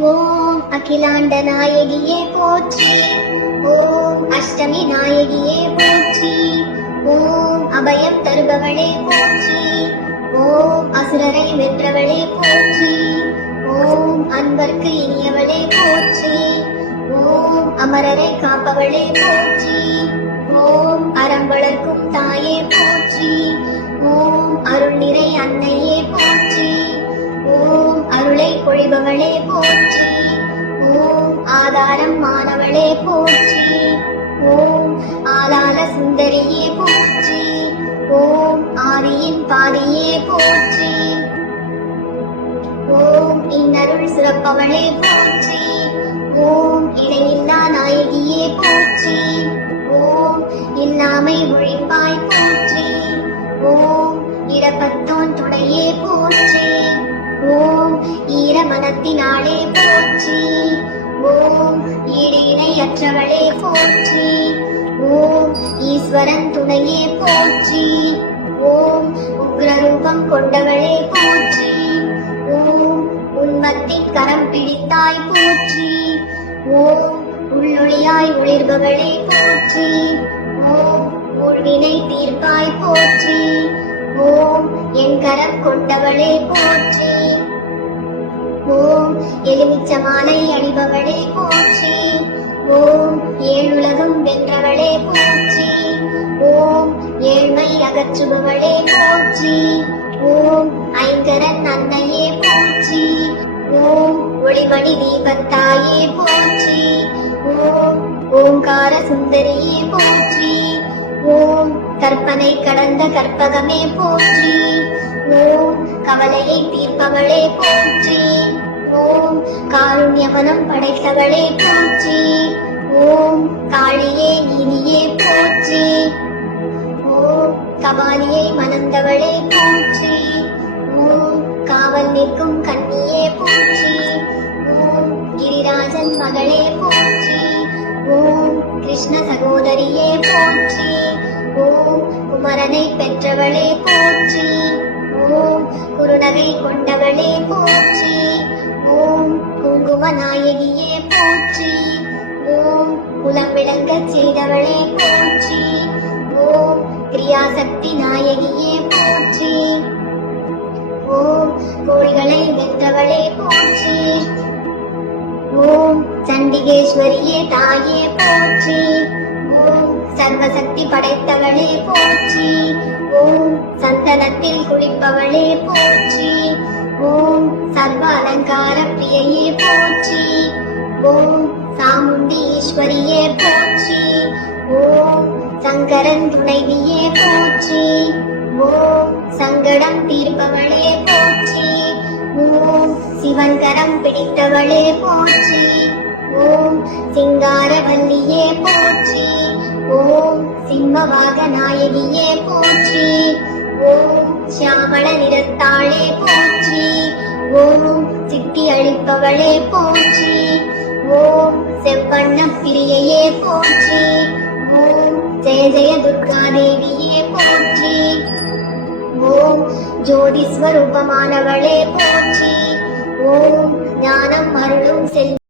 ஓம் அகிலாண்ட நாயகியே போற்றி. ஓம் அஷ்டமி நாயகியே போற்றி. ஓம் அபயம் தருபவளே போற்றி. ஓம் அசுரரை வென்றவளே போற்றி. ஓம் அன்பர்க்கு இனியவளே போற்றி. ஓம் அமரரை காப்பவளே போற்றி. ஓம் அறம் வளர்க்கும் தாயே போற்றி. ஓம் அருள் நிறை அன்னையே போற்றி. ஓம் அருளை பொழிபவளே போற்றி. ஓம் ஆதாரம் மாணவளே போற்றி. ஓம் ஆலால சுந்தரியே போற்றி. ஓம் ஆதியின் பாதியே போற்றி. ஓம் இன்னருள் சிறப்பவளே போற்றி. ஓம் இணையில்லா நாயகியே போற்றி. ஓம் இல்லாமை ஒழிப்பாய் போற்றி. ஓம் இடப்பத்தோன் துணையே போற்றி. ஓம் ஈர மனத்தினாலே போற்றி. ஓம் ஈடு இணையற்றவளே போற்றி. ஓம் ஈஸ்வரன் துணையே போற்றி. ஓம் உக்ரரூபம் கொண்டவளே போற்றி. ஓம் உன்மத்தின் கரம் பிடித்தாய் போற்றி. ஓம் உள்ளொளியாய் ஒளிர்பவளே போற்றி. ஓம் ஊழ்வினை தீர்ப்பாய் போற்றி. ஓம் என் கரம் கொண்டவளே போற்றி. ஓம் எலுமிச்ச மாலை அணிபவளே போற்றி. ஓம் ஏழுலகம் வென்றவளே போற்றி. ஓம் ஏழ்மை அகற்றுபவளே போற்றி. ஓம் ஐங்கரன் அன்னையே போற்றி. ஓம் ஒளிமணி தீபத்தாயே போற்றி. ஓம் ஓங்கார சுந்தரியே போற்றி. ஓம் கற்பனை கடந்த கற்பகமே போற்றி. ஓம் கவலையை தீர்ப்பவளே போற்றி. ஓம் காருண்யவனம் படைத்தவளே போற்றி. ஓம் காளியே நீதியே போற்றி. ஓம் கபாலியை மணந்தவளே போற்றி. ஓம் காவல் நிற்கும் கன்னியே போற்றி. ஓம் கிரிராஜன் மகளே போற்றி. ஓம் கிருஷ்ண சகோதரியே போற்றி. ஓம் குமரனை பெற்றவளே போற்றி. ஓம் குருநகை கொண்டவளே போற்றி. ஓம் குங்கும நாயகியே போற்றி. ஓம் குலம் விளங்கச் செய்தவளே போற்றி. ஓம் கிரியாசக்தி நாயகியே போற்றி. ஓம் கோள்களை வென்றவளே போற்றி. ஓம் சண்டிகேஸ்வரியே தாயே போற்றி. ஓம் சர்வசக்தி படைத்தவளே போற்றி. ஓம் சந்தனத்தில் குளிப்பவளே போற்றி. ஓம் சர்வ அலங்கார பிரியையே போற்றி. ஓம் சாமுண்டி ஈஸ்வரியே போற்றி. ஓம் சங்கரன் துணைவியே போற்றி. ஓம் சங்கடம் தீர்ப்பவளே போற்றி. ஓம் சிவன் கரம் பிடித்தவளே போற்றி. ஓம் சிங்காரவல்லியே போற்றி. ஓம் சிம்மவாக நாயகியே போற்றி. ஓம் சியாமள நிறத்தாளே போற்றி. ஓம் சித்தி அளிப்பவளே போற்றி. ஓம் செவ்வண்ண பிரியையே போற்றி. ஓம் ஜெய ஜெய துர்கா தேவியே போற்றி. ஓம் ஜோதி ஸ்வரூபமானவளே போற்றி. ஓம் ஞானம் அருளும் செல்வ